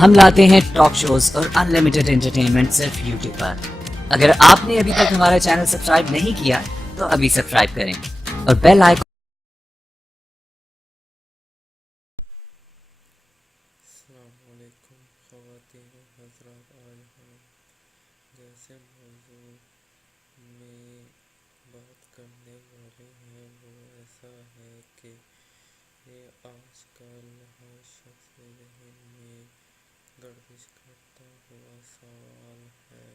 हम लाते हैं talk shows और अनलिमिटेड एंटरटेनमेंट सिर्फ यूट्यूब पर। अगर आपने अभी तक हमारा चैनल सब्सक्राइब नहीं किया तो अभी सब्सक्राइब करें और बेल आइकन। अस्सलामुअलैकुम ख़वातीन व हज़रात, आज हम जैसे मौजू में बात करने वाले हैं वो ऐसा है कि ये आजकल हर शख्स के ज़हन में गर्दिश करता हुआ सवाल है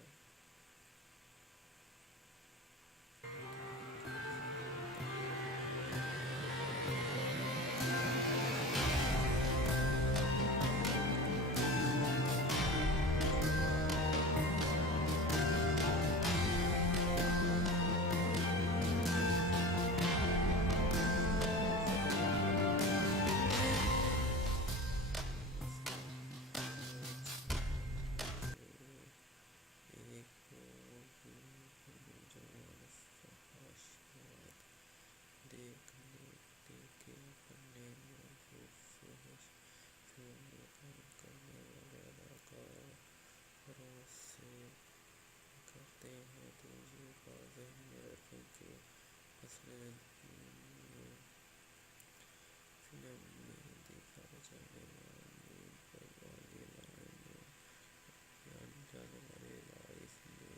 एक देखने के अपने मौजूद करने वाले अदाकारों से करते हैं, दूसरी बात ज़हन में रखें कि असली फिल्म में दिखाई जाने वाली लाइफ में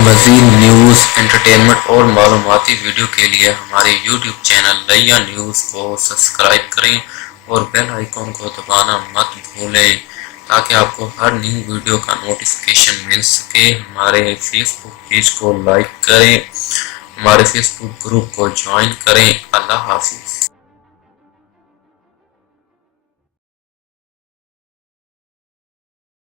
मज़ीद न्यूज़, एंटरटेनमेंट और मालूमाती वीडियो के लिए हमारे YouTube चैनल लैया न्यूज़ को सब्सक्राइब करें और बेल आइकॉन को दबाना मत भूलें ताकि आपको हर न्यू वीडियो का नोटिफिकेशन मिल सके। हमारे फेसबुक पेज को लाइक करें, हमारे फेसबुक ग्रुप को ज्वाइन करें। अल्लाह हाफिज़।